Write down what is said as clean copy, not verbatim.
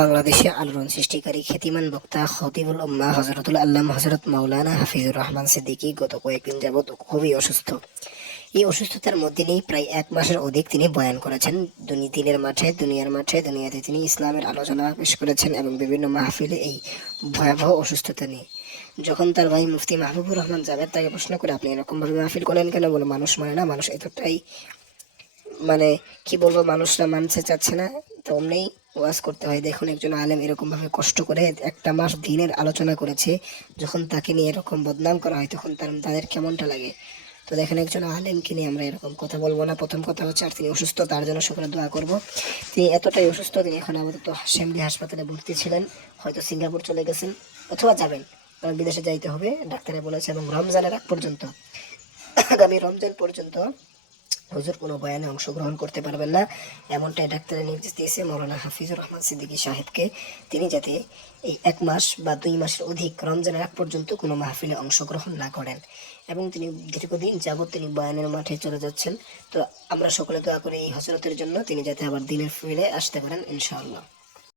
বাংলাদেশে আলোড়ন সৃষ্টিকারী খ্যাতিমান বক্তা খতিবুল উম্মাহ হযরতুল আল্লামা হযরত মাওলানা হাফিজুর রহমান সিদ্দিকী গত কয়েকদিন যাবৎ খুবই অসুস্থ। এই অসুস্থতার মধ্যে নিয়ে প্রায় ১ মাসের অধিক তিনি বয়ান করেছেন। দিনের মাঠে, দুনিয়ার মাঠে, দুনিয়াতে তিনি ইসলামের আলোচনা পেশ করেছেন এবং বিভিন্ন মাহফিলে এই ভয়াবহ অসুস্থতা নিয়ে। যখন তার ভাই মুফতি মাহবুবুর রহমান জাবেদ তাকে প্রশ্ন করে, আপনি এরকমভাবে মাহফিল করেন কেন? বলে, মানুষ মানে না, মানুষ এতটাই মানে কি বলবো, মানুষরা মানতে চাচ্ছে না, তো অমনিই ওয়াজ করতে হয়। দেখুন, একজন আলেম এরকম ভাবে কষ্ট করে 1 মাস দিনের আলোচনা করেছে, যখন তাকে নিয়ে এরকম বদনাম করা হয় তখন তাদের কেমনটা লাগে। তো দেখেন, একজন আলেমকে নিয়ে আমরা এরকম কথা বলবো না, প্রথম কথা হচ্ছে। আর তিনি অসুস্থ, তার জন্য সকলে দোয়া করব। তিনি এতটাই অসুস্থ, তিনি এখন আপাতত হাশেমদি হাসপাতালে ভর্তি ছিলেন, হয়তো সিঙ্গাপুর চলে গেছেন অথবা যাবেন, কারণ বিদেশে যাইতে হবে ডাক্তারে বলেছে। এবং রমজানের আগ পর্যন্ত, আগামী রমজান পর্যন্ত হুজুর কোনো বয়ানে অংশগ্রহণ করতে পারবেন না, এমনটাই ডাক্তারের নির্দেশ দিয়েছে মৌলানা হাফিজুর রহমান সিদ্দিকী সাহেবকে। তিনি যাতে এই 1 মাস বা 2 মাসের অধিক রমজানের আগ পর্যন্ত কোনো মাহফিলে অংশগ্রহণ না করেন। এবং তিনি দীর্ঘদিন যাবৎ তিনি বয়ানের মাঠে চলে যাচ্ছেন। তো আমরা সকলে দোয়া করি এই হযরতের জন্য, তিনি যাতে আবার দিনের ফিরে আসতে পারেন ইনশাআল্লাহ।